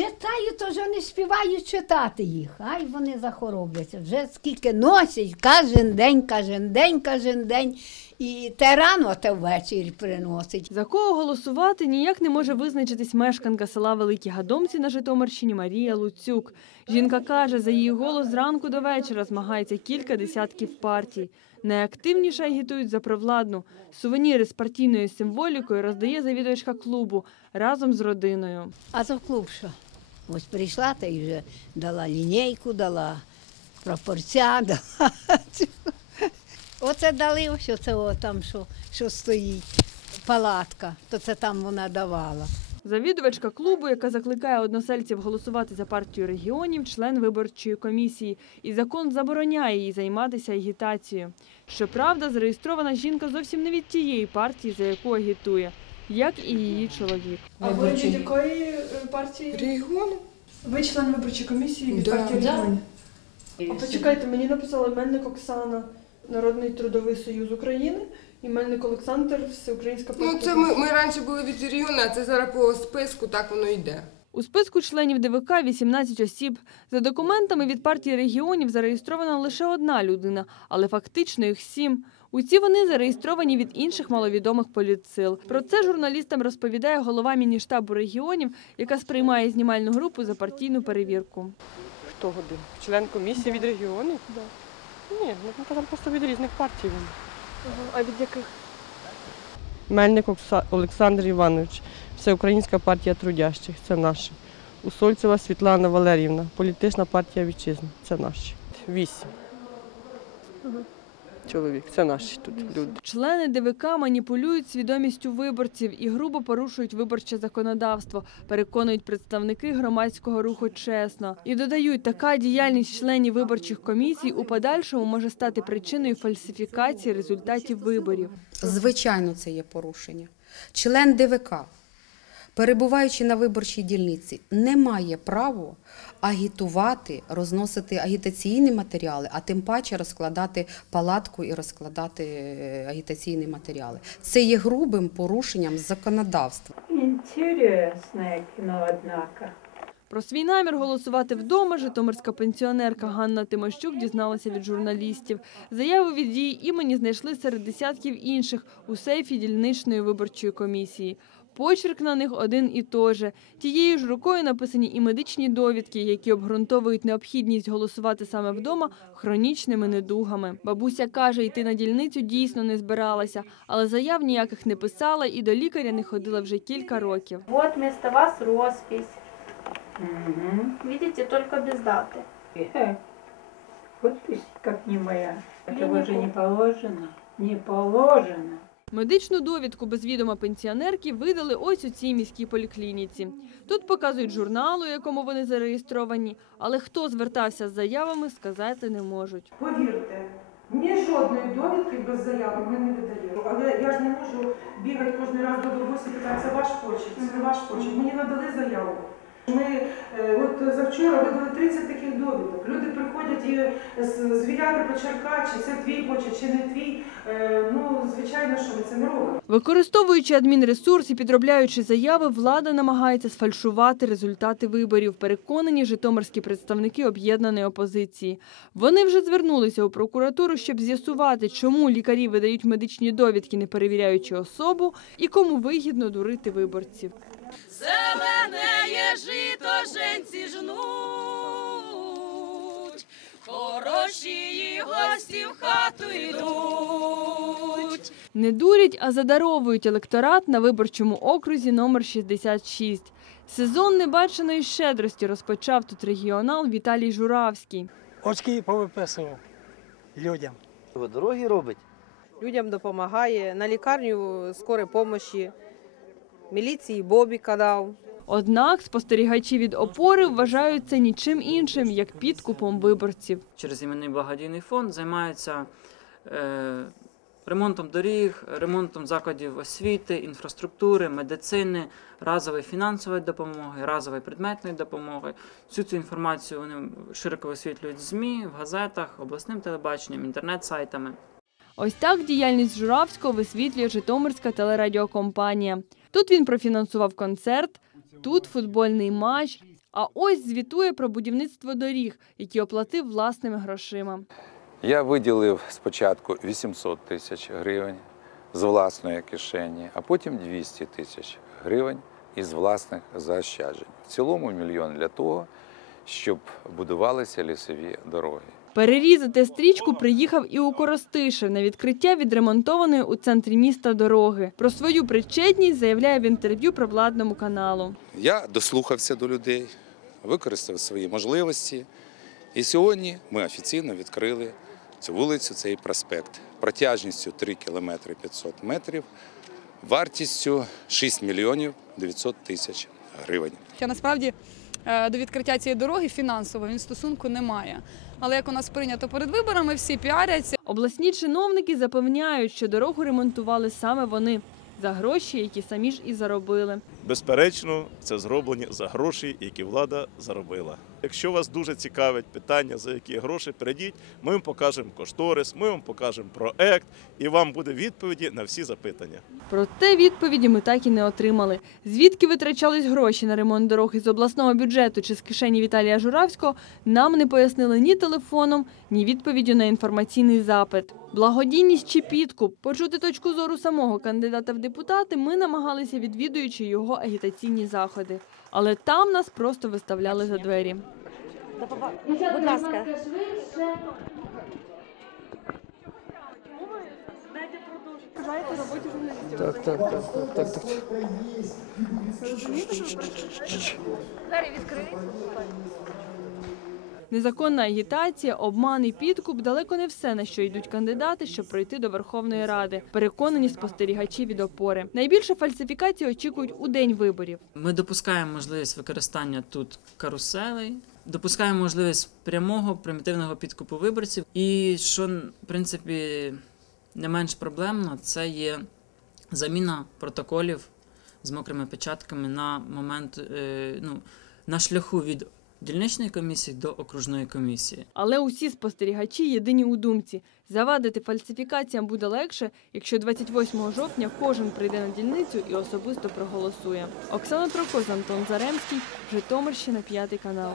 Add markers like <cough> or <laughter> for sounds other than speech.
Читаю, то вже не співаю читати їх. Ай вони захоробляться. Вже скільки носять, кожен день, кожен день, кожен день. І те рано, те ввечері приносить. За кого голосувати ніяк не може визначитись мешканка села Великі Гадомці на Житомирщині Марія Луцюк. Жінка каже, за її голос зранку до вечора змагається кілька десятків партій. Найактивніше агітують за провладну. Сувеніри з партійною символікою роздає завідувачка клубу разом з родиною. А то клуб що? Ось прийшла та й вже дала лінійку, дала прапорця, <laughs> дала. цю. Оце дали, ось оце о, там, що, що стоїть, палатка, то це там вона давала. Завідувачка клубу, яка закликає односельців голосувати за партію регіонів, член виборчої комісії, і закон забороняє їй займатися агітацією. Щоправда, зареєстрована жінка зовсім не від тієї партії, за яку агітує, як і її чоловік. А ви від якої партії? Регіони? Ви член виборчої комісії від Да. партії Да. регіонів? А почекайте, мені написали Мельник Оксана, Народний трудовий союз України, і Мельник Олександр, Всеукраїнська партія. Ну, це ми, ми раніше були від регіону, а це зараз по списку так воно йде. У списку членів ДВК 18 осіб. За документами від партії регіонів зареєстрована лише одна людина, але фактично їх сім. Усі вони зареєстровані від інших маловідомих політсил. Про це журналістам розповідає голова мініштабу регіонів, яка сприймає знімальну групу за партійну перевірку. Хто один? Член комісії від регіонів? Да. Ні, ну там просто від різних партій. вони. А від яких? Мельник Олександр Іванович, Всеукраїнська партія трудящих, це наші. Усольцева Світлана Валеріївна, політична партія вітчизни, це наші. Вісім. Чоловік, це наші тут люди. Члени ДВК маніпулюють свідомістю виборців і грубо порушують виборче законодавство, переконують представники громадського руху чесно. І додають, така діяльність членів виборчих комісій у подальшому може стати причиною фальсифікації результатів виборів. Звичайно, це є порушення. Член ДВК, перебуваючи на виборчій дільниці, не має права агітувати, розносити агітаційні матеріали, а тим паче розкладати палатку і розкладати е, агітаційні матеріали. Це є грубим порушенням законодавства. Интересное кино, однако. Про свій намір голосувати вдома житомирська пенсіонерка Ганна Тимощук дізналася від журналістів. Заяву від її імені знайшли серед десятків інших у сейфі дільничної виборчої комісії. Почерк на них один і той же. Тією ж рукою написані і медичні довідки, які обґрунтовують необхідність голосувати саме вдома хронічними недугами. Бабуся каже, йти на дільницю дійсно не збиралася, але заяв ніяких не писала і до лікаря не ходила вже кілька років. Вот вместо вас роспись. Угу. Видите, только без даты. Подпись как не моя. Этого же не положено. Не положено. Медичну довідку без відома пенсіонерки видали ось у цій міській поліклініці. Тут показують журнал, у якому вони зареєстровані, але хто звертався з заявами, сказати не можуть. Повірте, ні жодної довідки без заяви ми не видаємо. Але я ж не можу бігати кожен раз до бабусі питати, це ваш почерк, це не ваш почерк. Мені надали заяву. Ми е, от завчора видали 30 таких довідок. І звіряти почерка, чи це твій почерк, чи не твій. Е, Ну, звичайно, що ми це не робимо. Використовуючи адмінресурс і підробляючи заяви, влада намагається сфальшувати результати виборів, переконані житомирські представники об'єднаної опозиції. Вони вже звернулися у прокуратуру, щоб з'ясувати, чому лікарі видають медичні довідки, не перевіряючи особу, і кому вигідно дурити виборців. Зеленеє жито женці гості в хату йдуть. Не дурять, а задаровують електорат на виборчому окрузі номер 66. Сезон небаченої щедрості розпочав тут регіонал Віталій Журавський. Очки повиписував людям. Дороги робить. Людям допомагає, на лікарню скорої допомоги, міліції Бобіка дав. Однак спостерігачі від опори вважають це нічим іншим, як підкупом виборців. через іменний благодійний фонд займаються е, ремонтом доріг, ремонтом закладів освіти, інфраструктури, медицини, разової фінансової допомоги, разової предметної допомоги. Всю цю інформацію вони широко висвітлюють в ЗМІ, в газетах, обласним телебаченням, інтернет-сайтами. Ось так діяльність Журавського висвітлює Житомирська телерадіокомпанія. Тут він профінансував концерт, тут футбольний матч, А ось звітує про будівництво доріг, які оплатив власними грошима. Я виділив спочатку 800 тисяч гривень з власної кишені, а потім 200 тисяч гривень із власних заощаджень. В цілому мільйон для того, щоб будувалися лісові дороги. Перерізати стрічку приїхав і у Коростишев на відкриття відремонтованої у центрі міста дороги. Про свою причетність заявляє в інтерв'ю провладному каналу. Я дослухався до людей, використав свої можливості. І сьогодні ми офіційно відкрили цю вулицю, цей проспект протяжністю 3 кілометри 500 метрів, вартістю 6 мільйонів 900 тисяч гривень. Хоча насправді до відкриття цієї дороги фінансово він стосунку немає. Але як у нас прийнято перед виборами, всі піаряться. Обласні чиновники запевняють, що дорогу ремонтували саме вони за гроші, які самі ж і заробили. Безперечно, це зроблені за гроші, які влада заробила. Якщо вас дуже цікавить питання, за які гроші, прийдіть, ми вам покажемо кошторис, ми вам покажемо проект, і вам буде відповіді на всі запитання. Проте відповіді ми так і не отримали. Звідки витрачались гроші на ремонт дороги з обласного бюджету чи з кишені Віталія Журавського, нам не пояснили ні телефоном, ні відповіддю на інформаційний запит. Благодійність чи підкуп почути точку зору самого кандидата в депутати ми намагалися, відвідуючи його агітаційні заходи. Але там нас просто виставляли за двері. Будь ласка. Так, так, так, так, так, так. Двері відкрились. Незаконна агітація, обман і підкуп далеко не все, на що йдуть кандидати, щоб пройти до Верховної Ради. Переконані спостерігачі від опори. Найбільше фальсифікації очікують у день виборів. Ми допускаємо можливість використання тут каруселей, допускаємо можливість прямого примітивного підкупу виборців. І що, в принципі, не менш проблемно, це є заміна протоколів з мокрими печатками на момент е, ну, на шляху від дільничної комісії до окружної комісії. Але усі спостерігачі єдині у думці. Завадити фальсифікаціям буде легше, якщо 28 жовтня кожен прийде на дільницю і особисто проголосує. Оксана Трокоз, Антон Заремський, Житомирщина, п'ятий канал.